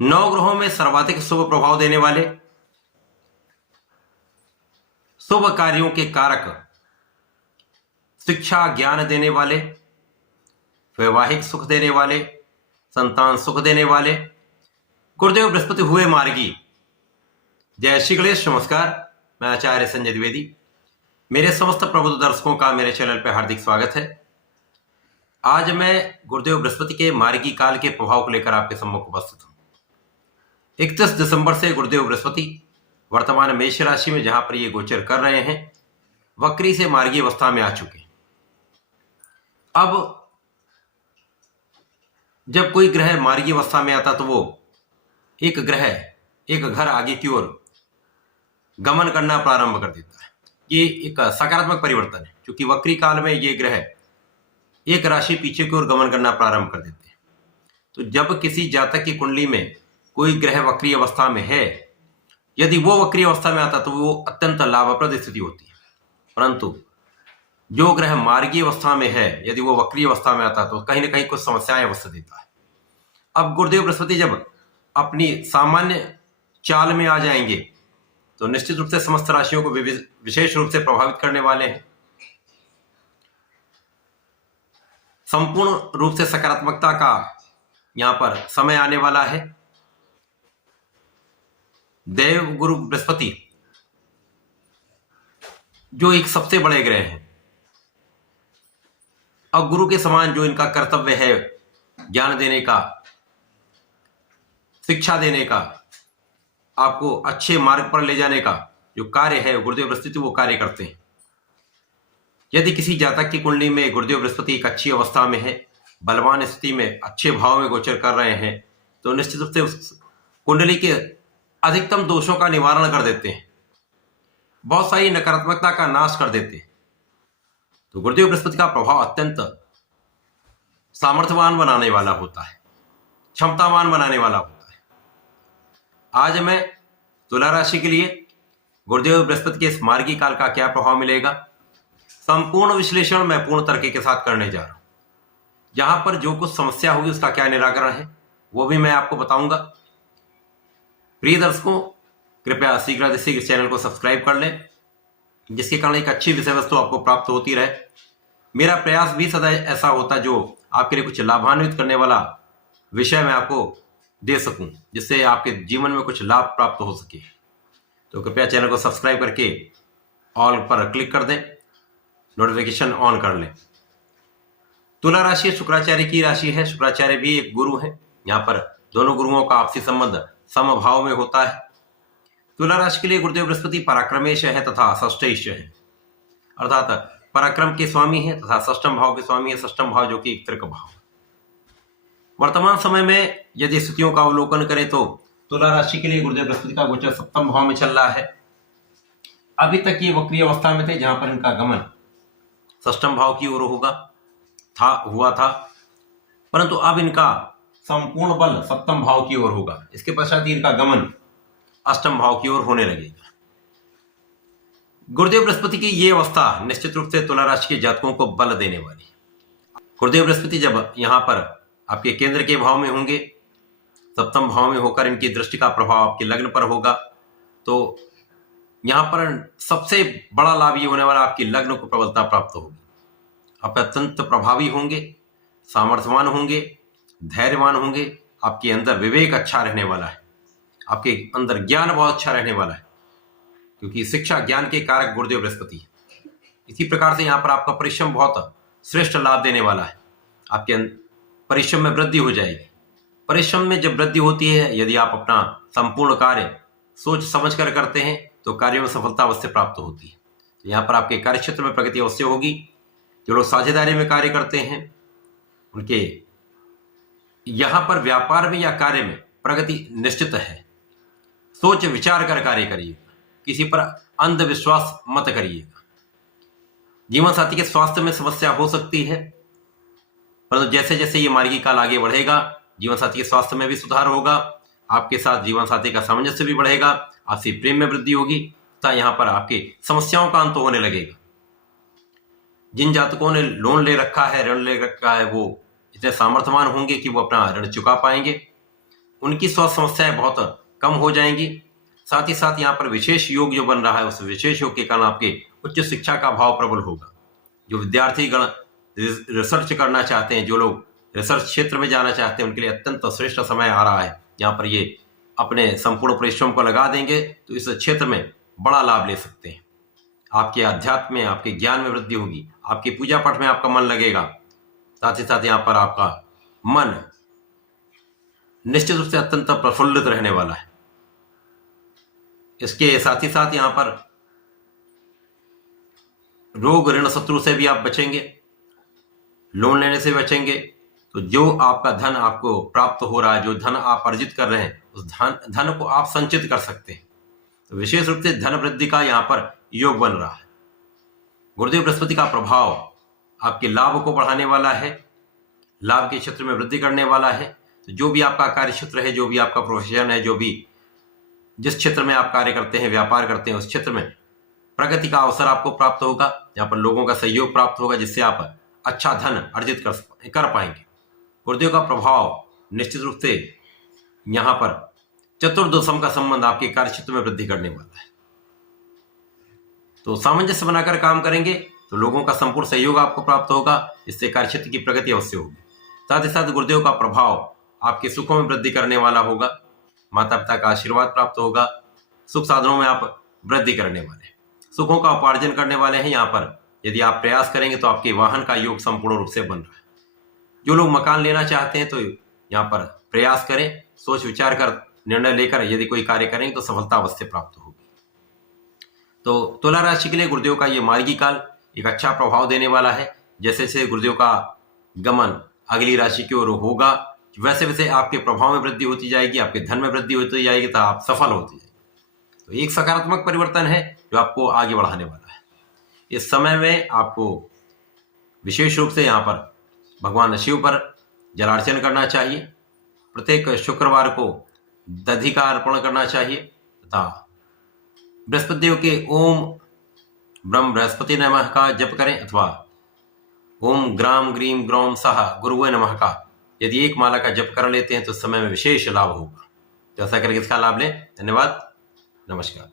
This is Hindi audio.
नौ ग्रहों में सर्वाधिक शुभ प्रभाव देने वाले, शुभ कार्यों के कारक, शिक्षा ज्ञान देने वाले, वैवाहिक सुख देने वाले, संतान सुख देने वाले गुरुदेव बृहस्पति हुए मार्गी। जय श्री गणेश। नमस्कार, मैं आचार्य संजय द्विवेदी। मेरे समस्त प्रबुद्ध दर्शकों का मेरे चैनल पर हार्दिक स्वागत है। आज मैं गुरुदेव बृहस्पति के मार्गी काल के प्रभाव को लेकर आपके सम्मुख उपस्थित हूं। 31 दिसंबर से गुरुदेव बृहस्पति वर्तमान मेष राशि में जहां पर ये गोचर कर रहे हैं, वक्री से मार्गी अवस्था में आ चुके हैं। अब जब कोई ग्रह मार्गी अवस्था में आता तो वो एक ग्रह एक घर आगे की ओर गमन करना प्रारंभ कर देता है। ये एक सकारात्मक परिवर्तन है, क्योंकि वक्री काल में ये ग्रह एक राशि पीछे की ओर गमन करना प्रारंभ कर देते हैं। तो जब किसी जातक की कुंडली में कोई ग्रह वक्री अवस्था में है, यदि वो वक्री अवस्था में आता तो वो अत्यंत लाभप्रद स्थिति होती है। परंतु जो ग्रह मार्गी अवस्था में है, यदि वो वक्री अवस्था में आता तो कहीं ना कहीं कुछ समस्याएं अवश्य देता है। अब गुरुदेव बृहस्पति जब अपनी सामान्य चाल में आ जाएंगे तो निश्चित रूप से समस्त राशियों को विशेष रूप से प्रभावित करने वाले हैं। संपूर्ण रूप से सकारात्मकता का यहां पर समय आने वाला है। देव गुरु बृहस्पति जो एक सबसे बड़े ग्रह हैं, अब गुरु के समान जो इनका कर्तव्य है ज्ञान देने का, शिक्षा देने का, आपको अच्छे मार्ग पर ले जाने का जो कार्य है गुरुदेव बृहस्पति वो कार्य करते हैं। यदि किसी जातक की कुंडली में गुरुदेव बृहस्पति एक अच्छी अवस्था में है, बलवान स्थिति में, अच्छे भाव में गोचर कर रहे हैं, तो निश्चित रूप से उस कुंडली के अधिकतम दोषों का निवारण कर देते हैं, बहुत सारी नकारात्मकता का नाश कर देते हैं। तो गुरुदेव बृहस्पति का प्रभाव अत्यंत सामर्थ्यवान बनाने वाला होता है, क्षमतावान बनाने वाला होता है। आज मैं तुला राशि के लिए गुरुदेव बृहस्पति के इस मार्गी काल का क्या प्रभाव मिलेगा, संपूर्ण विश्लेषण मैं पूर्ण तर्क के साथ करने जा रहा हूं। जहां पर जो कुछ समस्या होगी उसका क्या निराकरण है वो भी मैं आपको बताऊंगा। प्रिय दर्शकों, कृपया शीघ्र इस चैनल को सब्सक्राइब कर लें, जिसके कारण एक अच्छी विषय वस्तु आपको प्राप्त होती रहे। मेरा प्रयास भी सदा ऐसा होता जो आपके लिए कुछ लाभान्वित करने वाला विषय मैं आपको दे सकूं, जिससे आपके जीवन में कुछ लाभ प्राप्त हो सके। तो कृपया चैनल को सब्सक्राइब करके ऑल पर क्लिक कर दें, नोटिफिकेशन ऑन कर लें। तुला राशि शुक्राचार्य की राशि है। शुक्राचार्य भी एक गुरु है। यहाँ पर दोनों गुरुओं का आपसी संबंध समभाव में होता है। तुला राशि के लिए गुरुदेव बृहस्पति पराक्रमेश है तथा षष्ठेश है, अर्थात पराक्रम के स्वामी है तथा षष्ठम भाव के स्वामी है। षष्ठम भाव जो कि एक त्रिक भाव। वर्तमान समय में यदि स्थितियों का अवलोकन करें तो तुला राशि के लिए गुरुदेव बृहस्पति का गोचर सप्तम भाव में चल रहा है। अभी तक ये वक्री अवस्था में थे, जहां पर इनका गमन षष्ठम भाव की ओर हुआ था, परंतु अब इनका संपूर्ण बल सप्तम भाव की ओर होगा। इसके पश्चात इनका गमन अष्टम भाव की ओर होने लगेगा। गुरुदेव बृहस्पति की ये अवस्था निश्चित रूप से तुला राशि के जातकों को बल देने वाली है। गुरुदेव बृहस्पति जब यहां पर आपके केंद्र के भाव में होंगे, सप्तम भाव में होकर इनकी दृष्टि का प्रभाव आपके लग्न पर होगा, तो यहां पर सबसे बड़ा लाभ ये होने वाला, आपकी लग्न को प्रबलता प्राप्त होगी। आप अत्यंत प्रभावी होंगे, सामर्थ्यवान होंगे, धैर्यवान होंगे। आपके अंदर विवेक अच्छा रहने वाला है, आपके अंदर ज्ञान बहुत अच्छा रहने वाला है, क्योंकि शिक्षा ज्ञान के कारक गुरुदेव बृहस्पति है। इसी प्रकार से यहाँ पर आपका परिश्रम बहुत श्रेष्ठ लाभ देने वाला है। आपके परिश्रम में वृद्धि हो जाएगी। परिश्रम में जब वृद्धि होती है, यदि आप अपना संपूर्ण कार्य सोच समझ कर करते हैं तो कार्यों में सफलता अवश्य प्राप्त होती है। तो यहाँ पर आपके कार्य क्षेत्र में प्रगति अवश्य होगी। जो लोग साझेदारी में कार्य करते हैं उनके यहाँ पर व्यापार में या कार्य में प्रगति निश्चित है। सोच विचार कर कार्य करिएगा, किसी पर अंधविश्वास मत करिएगा। जीवन साथी के स्वास्थ्य में समस्या हो सकती है, परंतु जैसे जैसे ये मार्गी काल आगे बढ़ेगा, जीवन साथी के स्वास्थ्य में भी सुधार होगा, आपके साथ जीवन साथी का सामंजस्य भी बढ़ेगा, आपसी प्रेम में वृद्धि होगी तथा यहाँ पर आपकी समस्याओं का अंत होने लगेगा। जिन जातकों ने लोन ले रखा है, ऋण ले रखा है, वो इतने सामर्थ्यवान होंगे कि वो अपना ऋण चुका पाएंगे। उनकी स्वास्थ्य समस्याएं बहुत कम हो जाएंगी। साथ ही साथ यहाँ पर विशेष योग जो बन रहा है, उस विशेष योग के कारण आपके उच्च शिक्षा का भाव प्रबल होगा। जो विद्यार्थी गण रिसर्च करना चाहते हैं, जो लोग रिसर्च क्षेत्र में जाना चाहते हैं, उनके लिए अत्यंत श्रेष्ठ समय आ रहा है। यहाँ पर ये अपने संपूर्ण परिश्रम को लगा देंगे तो इस क्षेत्र में बड़ा लाभ ले सकते हैं। आपके अध्यात्म में, आपके ज्ञान में वृद्धि होगी, आपकी पूजा पाठ में आपका मन लगेगा। साथ ही साथ यहाँ पर आपका मन निश्चित रूप से अत्यंत प्रफुल्लित रहने वाला है। इसके साथ ही साथ यहाँ पर रोग ऋण शत्रु से भी आप बचेंगे, लोन लेने से बचेंगे। तो जो आपका धन आपको प्राप्त हो रहा है, जो धन आप अर्जित कर रहे हैं, उस धन को आप संचित कर सकते हैं। तो विशेष रूप से धन वृद्धि का यहाँ पर योग बन रहा है। गुरुदेव बृहस्पति का प्रभाव आपके लाभ को बढ़ाने वाला है, लाभ के क्षेत्र में वृद्धि करने वाला है। तो जो भी आपका कार्य क्षेत्र है, जो भी आपका प्रोफेशन है, जो भी जिस क्षेत्र में आप कार्य करते हैं, व्यापार करते हैं, उस क्षेत्र में प्रगति का अवसर आपको प्राप्त होगा। यहाँ पर लोगों का सहयोग प्राप्त होगा, जिससे आप अच्छा धन अर्जित कर पाएंगे। गुरुदेव का प्रभाव निश्चित रूप से यहाँ पर चतुर्दशम का संबंध आपके कार्य क्षेत्र में वृद्धि करने वाला है। तो सामंजस्य बनाकर काम करेंगे तो लोगों का संपूर्ण सहयोग आपको प्राप्त होगा, इससे कार्य क्षेत्र की प्रगति अवश्य होगी। साथ ही साथ गुरुदेव का प्रभाव आपके सुखों में वृद्धि करने वाला होगा, माता पिता का आशीर्वाद प्राप्त होगा, सुख साधनों में आप वृद्धि करने वाले हैं, सुखों का उपार्जन करने वाले हैं। यहाँ पर यदि आप प्रयास करेंगे तो आपके वाहन का योग संपूर्ण रूप से बन रहा है। जो लोग मकान लेना चाहते हैं तो यहाँ पर प्रयास करें, सोच विचार कर निर्णय लेकर यदि कोई कार्य करेंगे तो सफलता अवश्य प्राप्त होगी। तो तुला राशि के लिए गुरुदेव का ये मार्गी काल एक अच्छा प्रभाव देने वाला है। जैसे जैसे गुरुदेव का गमन अगली राशि की ओर होगा, वैसे वैसे आपके प्रभाव में वृद्धि होती जाएगी, आपके धन में वृद्धि होती जाएगी, तो आप सफल होते जाएंगे। तो एक सकारात्मक परिवर्तन है जो आपको आगे बढ़ाने वाला है। इस समय में आपको विशेष रूप से यहाँ पर भगवान शिव पर जलार्चन करना चाहिए। प्रत्येक शुक्रवार को दधि का अर्पण करना चाहिए तथा बृहस्पति देव के ओम ब्रह्म बृहस्पति नमः का जप करें, अथवा ओम ग्राम ग्रीम ग्रौम सह गुरुवे नमः का यदि एक माला का जप कर लेते हैं तो समय में विशेष लाभ होगा। तो ऐसा करके इसका लाभ लें। धन्यवाद, नमस्कार।